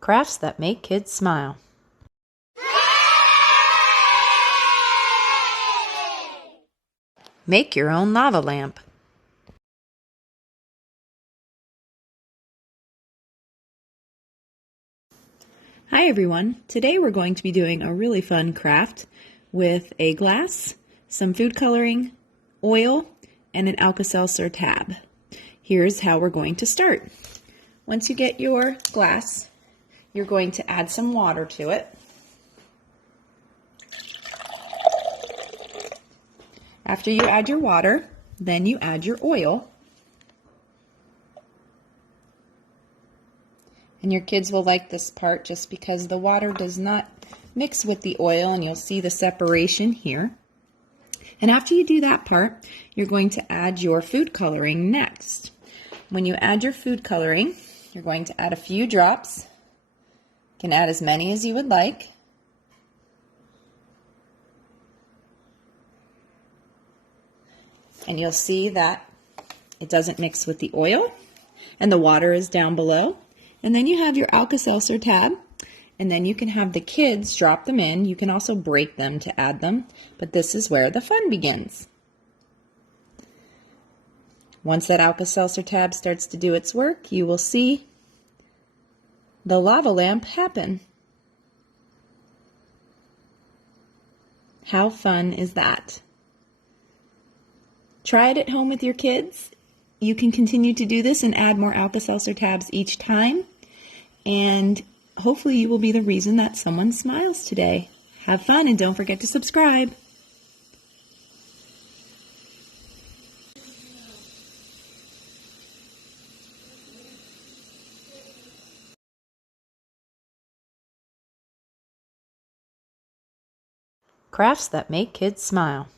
Crafts that make kids smile. Make your own lava lamp. Hi everyone! Today we're going to be doing a really fun craft with a glass, some food coloring, oil, and an Alka Seltzer tab. Here's how we're going to start. Once you get your glass, you're going to add some water to it. After you add your water, then you add your oil. And your kids will like this part just because the water does not mix with the oil, and you'll see the separation here. And after you do that part, you're going to add your food coloring next. When you add your food coloring, you're going to add a few drops. You can add as many as you would like. And you'll see that it doesn't mix with the oil, and the water is down below. And then you have your Alka Seltzer tab, and then you can have the kids drop them in. You can also break them to add them, but this is where the fun begins. Once that Alka Seltzer tab starts to do its work, you will see the lava lamp happen. How fun is that? Try it at home with your kids. You can continue to do this and add more Alka Seltzer tabs each time. And hopefully you will be the reason that someone smiles today. Have fun and don't forget to subscribe. Crafts that make kids smile.